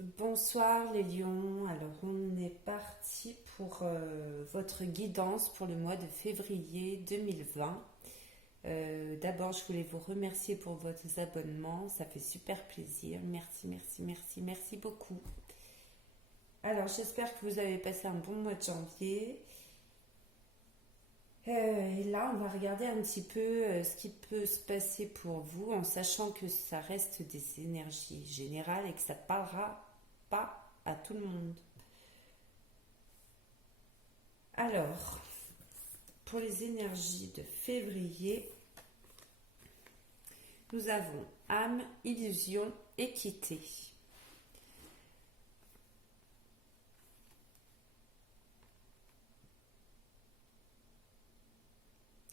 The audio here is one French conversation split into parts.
Bonsoir les lions, alors on est parti pour votre guidance pour le mois de février 2020. D'abord je voulais vous remercier pour votre abonnement, ça fait super plaisir, merci beaucoup. Alors j'espère que vous avez passé un bon mois de janvier. Et là on va regarder un petit peu ce qui peut se passer pour vous en sachant que ça reste des énergies générales et que ça parlera pas à tout le monde. Alors, pour les énergies de février, nous avons âme, illusion, équité.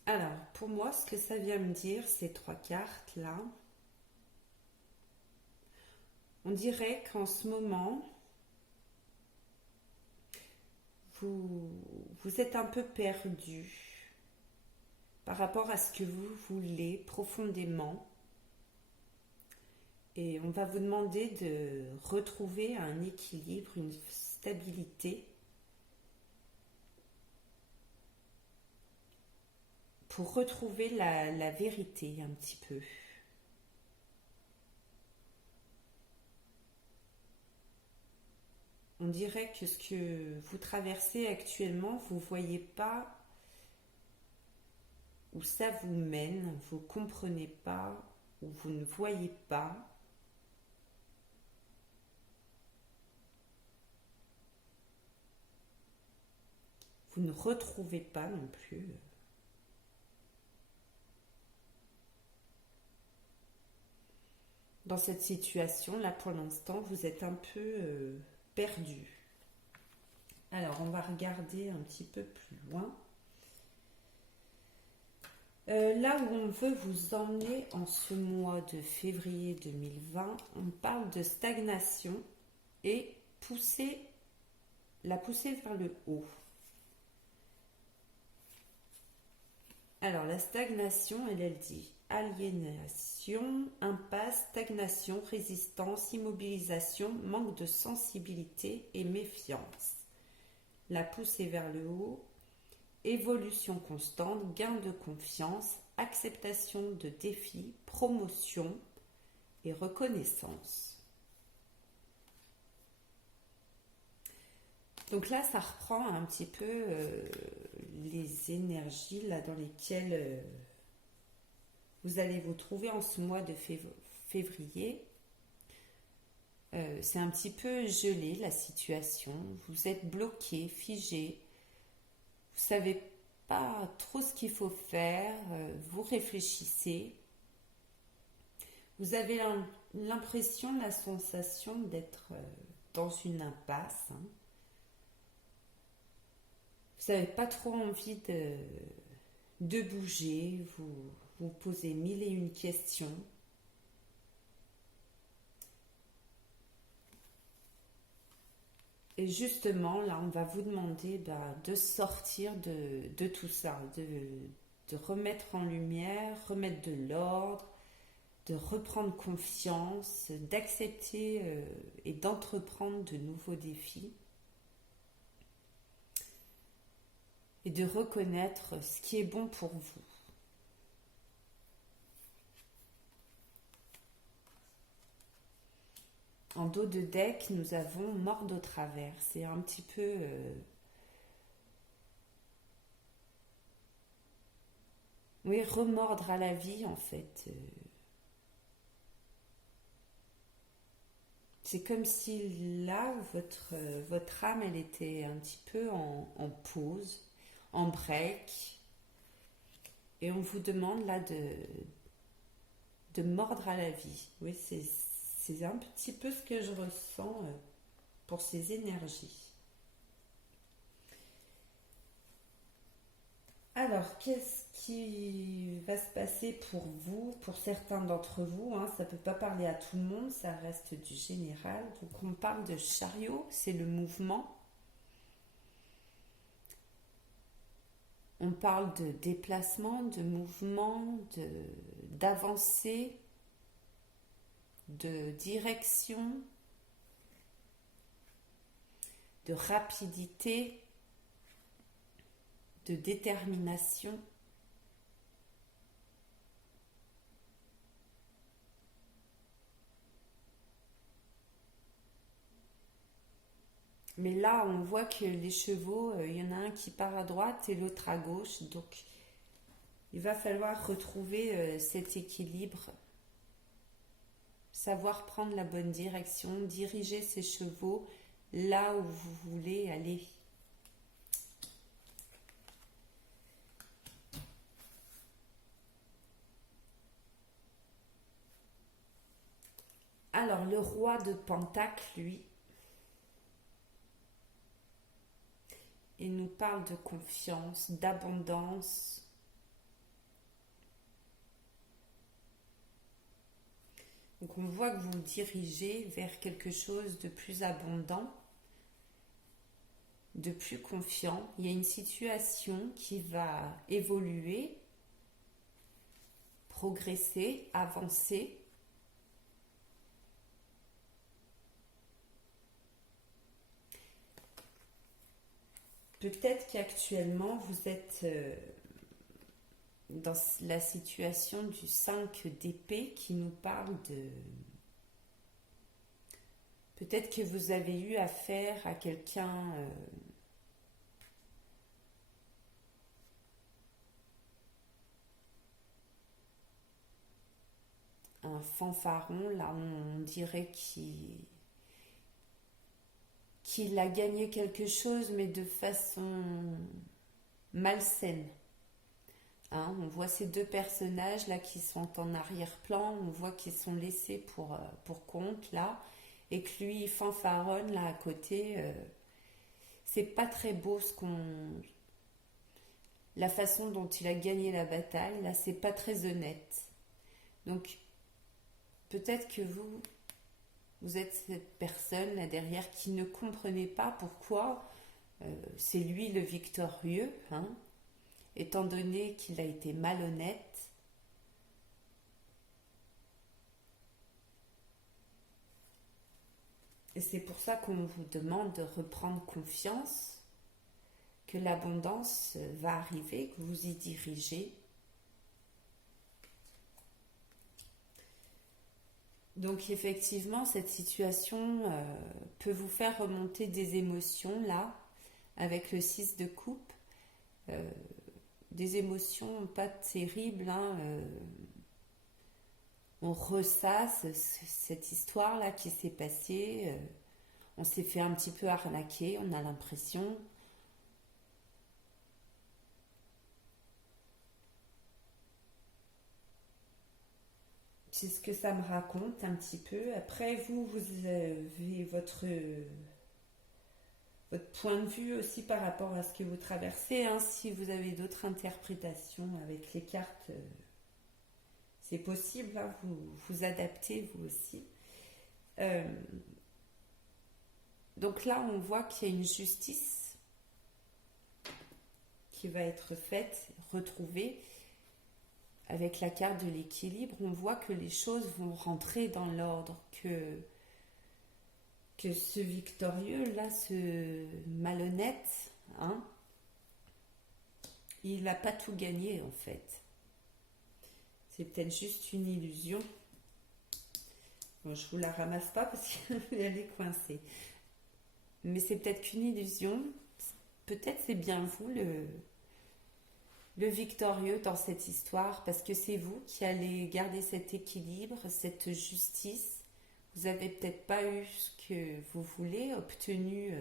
Alors, pour moi, ce que ça vient me dire, ces trois cartes-là, on dirait qu'en ce moment, vous, vous êtes un peu perdu par rapport à ce que vous voulez profondément. Et on va vous demander de retrouver un équilibre, une stabilité pour retrouver la vérité un petit peu. On dirait que ce que vous traversez actuellement, vous ne voyez pas où ça vous mène, vous ne comprenez pas, ou vous ne voyez pas. Vous ne retrouvez pas non plus. Dans cette situation, là pour l'instant, vous êtes un peu perdu. Alors, on va regarder un petit peu plus loin. Là où on veut vous emmener en ce mois de février 2020, on parle de stagnation et la pousser vers le haut. Alors, la stagnation, elle dit aliénation, impasse, stagnation, résistance, immobilisation, manque de sensibilité et méfiance. La poussée vers le haut, évolution constante, gain de confiance, acceptation de défis, promotion et reconnaissance. Donc là, ça reprend un petit peu les énergies là, dans lesquelles vous allez vous trouver en ce mois de février. C'est un petit peu gelé la situation. Vous êtes bloqué, figé. Vous ne savez pas trop ce qu'il faut faire. Vous réfléchissez. Vous avez l'impression, la sensation d'être dans une impasse. Vous n'avez pas trop envie de bouger. Vous posez mille et une questions. Et justement, là, on va vous demander de sortir de tout ça, de remettre en lumière, remettre de l'ordre, de reprendre confiance, d'accepter et d'entreprendre de nouveaux défis et de reconnaître ce qui est bon pour vous. En dos de deck, nous avons mort de travers. C'est un petit peu oui, remordre à la vie en fait. C'est comme si là, votre âme, elle était un petit peu en pause, en break. Et on vous demande là de mordre à la vie. Oui, c'est un petit peu ce que je ressens pour ces énergies. Alors, qu'est-ce qui va se passer pour vous, pour certains d'entre vous ça ne peut pas parler à tout le monde, ça reste du général. Donc, on parle de chariot, c'est le mouvement. On parle de déplacement, de mouvement, d'avancée, de direction. de rapidité, de détermination. Mais là, on voit que les chevaux, il y en a un qui part à droite et l'autre à gauche. Donc, il va falloir retrouver cet équilibre, savoir prendre la bonne direction, diriger ses chevaux là où vous voulez aller. Alors, le roi de Pentacle, lui, il nous parle de confiance, d'abondance. Donc on voit que vous vous dirigez vers quelque chose de plus abondant, de plus confiant. Il y a une situation qui va évoluer, progresser, avancer. Peut-être qu'actuellement vous êtes dans la situation du 5 d'épée qui nous parle de... Peut-être que vous avez eu affaire à quelqu'un un fanfaron, là on dirait qu'il a gagné quelque chose mais de façon malsaine. Hein, on voit ces deux personnages là qui sont en arrière-plan, on voit qu'ils sont laissés pour compte là, et que lui il fanfaronne là à côté. C'est pas très beau la façon dont il a gagné la bataille là, c'est pas très honnête. Donc peut-être que vous êtes cette personne là derrière qui ne comprenez pas pourquoi c'est lui le victorieux, hein, étant donné qu'il a été malhonnête. Et c'est pour ça qu'on vous demande de reprendre confiance, que l'abondance va arriver, que vous y dirigez. Donc effectivement, cette situation peut vous faire remonter des émotions là, avec le 6 de coupe. Des émotions pas terribles, hein, on ressasse cette histoire là qui s'est passée, on s'est fait un petit peu arnaquer, on a l'impression. C'est ce que ça me raconte un petit peu. Après vous avez votre point de vue aussi par rapport à ce que vous traversez, hein. Si vous avez d'autres interprétations avec les cartes, c'est possible, hein. Vous adaptez vous aussi. Donc là, on voit qu'il y a une justice qui va être faite, retrouvée. Avec la carte de l'équilibre, on voit que les choses vont rentrer dans l'ordre, que ce victorieux, là, ce malhonnête, hein, il n'a pas tout gagné en fait. C'est peut-être juste une illusion. Bon, je vous la ramasse pas parce qu'elle est coincée. Mais c'est peut-être qu'une illusion. Peut-être c'est bien vous le victorieux dans cette histoire, parce que c'est vous qui allez garder cet équilibre, cette justice. Vous n'avez peut-être pas eu ce que vous voulez, obtenu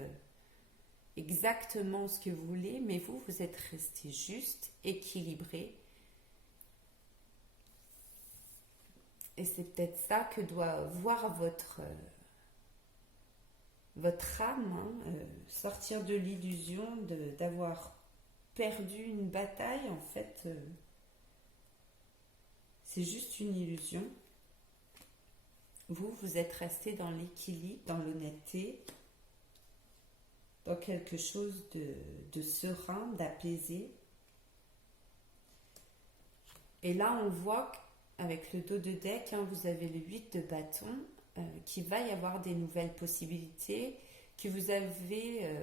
exactement ce que vous voulez, mais vous êtes resté juste, équilibré. Et c'est peut-être ça que doit voir votre âme, hein, sortir de l'illusion d'avoir perdu une bataille. En fait, c'est juste une illusion. Vous êtes resté dans l'équilibre, dans l'honnêteté, dans quelque chose de serein, d'apaisé. Et là, on voit qu'avec le dos de deck, hein, vous avez le 8 de bâton, qu'il va y avoir des nouvelles possibilités, que vous avez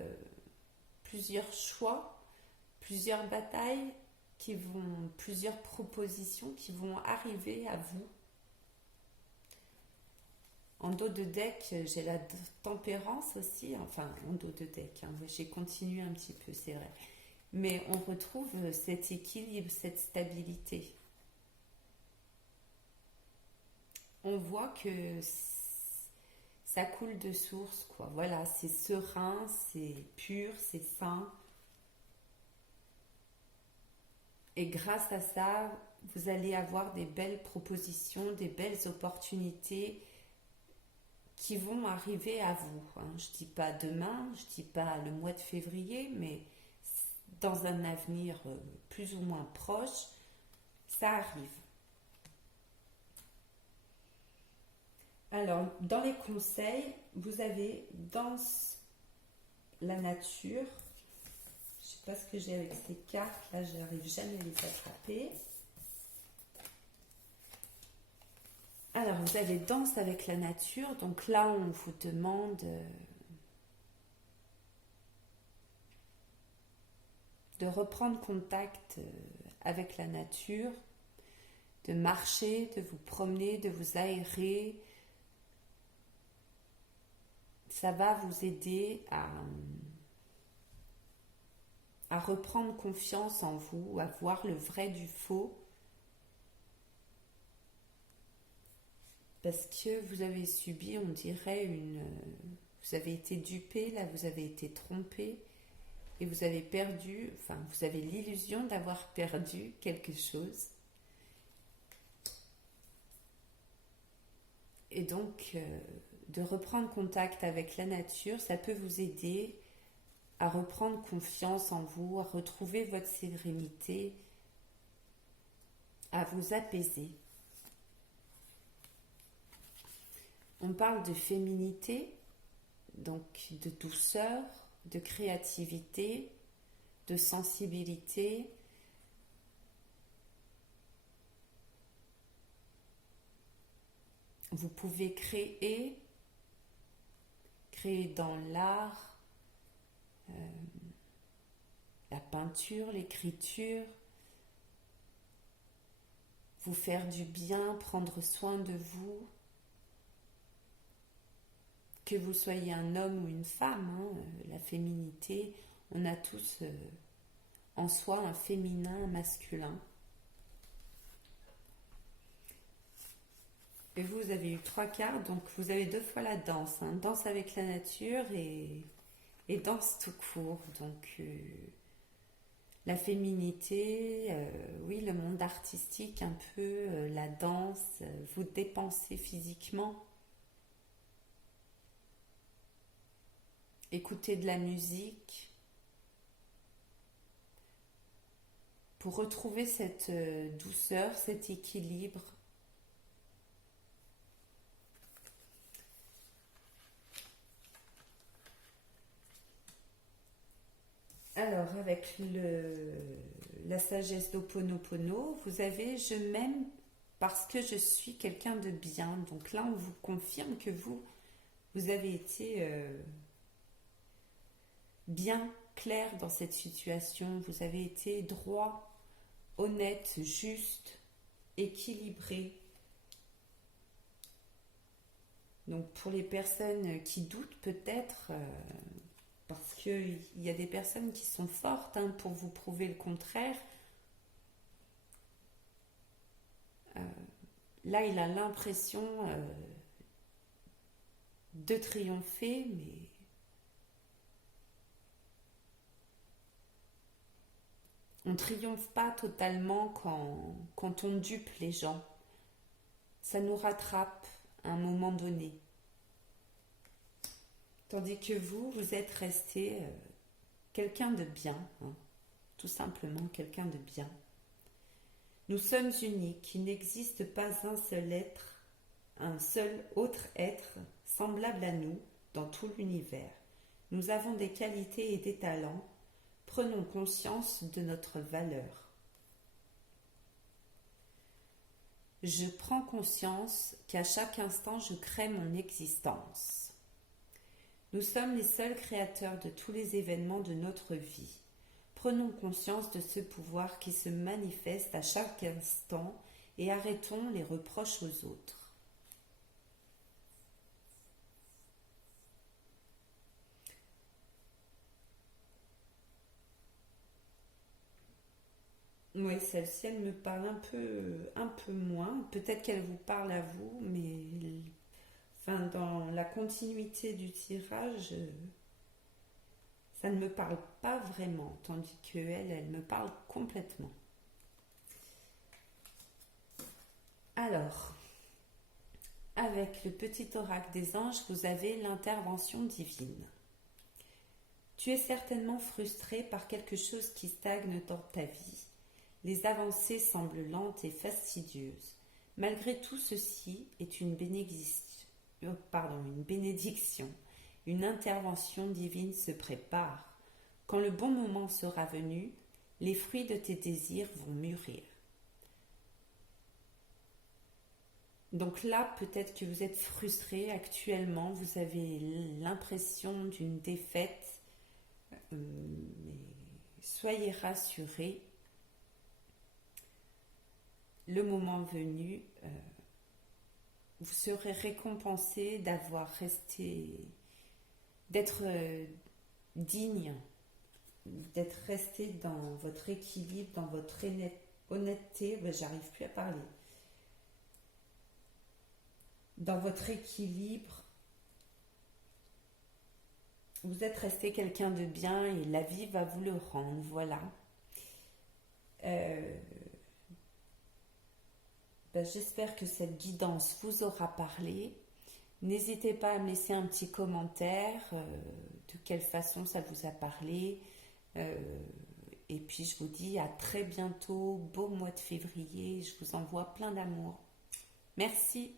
plusieurs choix, plusieurs batailles, plusieurs propositions qui vont arriver à vous. En dos de deck, j'ai la tempérance aussi, enfin en dos de deck, hein, j'ai continué un petit peu, c'est vrai. Mais on retrouve cet équilibre, cette stabilité. On voit que ça coule de source, quoi. Voilà, c'est serein, c'est pur, c'est sain. Et grâce à ça, vous allez avoir des belles propositions, des belles opportunités qui vont arriver à vous. Hein. Je ne dis pas demain, je ne dis pas le mois de février, mais dans un avenir plus ou moins proche, ça arrive. Alors, dans les conseils, vous avez danse la nature. Je ne sais pas ce que j'ai avec ces cartes, là, je n'arrive jamais à les attraper. Alors, vous avez danse avec la nature, donc là, on vous demande de reprendre contact avec la nature, de marcher, de vous promener, de vous aérer. Ça va vous aider à reprendre confiance en vous, à voir le vrai du faux. Parce que vous avez subi, on dirait, vous avez été dupé, là, vous avez été trompé. Et vous avez perdu, enfin, vous avez l'illusion d'avoir perdu quelque chose. Et donc, de reprendre contact avec la nature, ça peut vous aider à reprendre confiance en vous, à retrouver votre sérénité, à vous apaiser. On parle de féminité, donc de douceur, de créativité, de sensibilité. Vous pouvez créer dans l'art, la peinture, l'écriture, vous faire du bien, prendre soin de vous. Que vous soyez un homme ou une femme, hein, la féminité, on a tous en soi un féminin, un masculin. Et vous avez eu 3 cartes, donc vous avez 2 fois la danse, hein, danse avec la nature et danse tout court. Donc la féminité, oui, le monde artistique un peu, la danse, vous dépensez physiquement. Écouter de la musique pour retrouver cette douceur, cet équilibre. Alors, avec la sagesse d'Ho'oponopono, vous avez « Je m'aime parce que je suis quelqu'un de bien ». Donc là, on vous confirme que vous avez été bien clair dans cette situation, vous avez été droit, honnête, juste, équilibré. Donc pour les personnes qui doutent peut-être, parce qu'il y a des personnes qui sont fortes hein, pour vous prouver le contraire, là il a l'impression de triompher, mais on ne triomphe pas totalement quand on dupe les gens. Ça nous rattrape à un moment donné. Tandis que vous êtes resté quelqu'un de bien, hein, tout simplement quelqu'un de bien. Nous sommes uniques, il n'existe pas un seul autre être semblable à nous dans tout l'univers. Nous avons des qualités et des talents. Prenons conscience de notre valeur. Je prends conscience qu'à chaque instant, je crée mon existence. Nous sommes les seuls créateurs de tous les événements de notre vie. Prenons conscience de ce pouvoir qui se manifeste à chaque instant et arrêtons les reproches aux autres. Oui, celle-ci, elle me parle un peu moins. Peut-être qu'elle vous parle à vous, mais enfin, dans la continuité du tirage, ça ne me parle pas vraiment, tandis que elle me parle complètement. Alors, avec le petit oracle des anges, vous avez l'intervention divine. Tu es certainement frustré par quelque chose qui stagne dans ta vie. Les avancées semblent lentes et fastidieuses. Malgré tout ceci est une bénédiction. Une intervention divine se prépare. Quand le bon moment sera venu, les fruits de tes désirs vont mûrir. Donc là, peut-être que vous êtes frustré actuellement, vous avez l'impression d'une défaite, mais soyez rassurés. Le moment venu, vous serez récompensé d'être digne, d'être resté dans votre équilibre, dans votre honnêteté. J'arrive plus à parler. Dans votre équilibre, vous êtes resté quelqu'un de bien et la vie va vous le rendre. Voilà. J'espère que cette guidance vous aura parlé. N'hésitez pas à me laisser un petit commentaire, de quelle façon ça vous a parlé. Et puis je vous dis à très bientôt, beau mois de février, je vous envoie plein d'amour. Merci.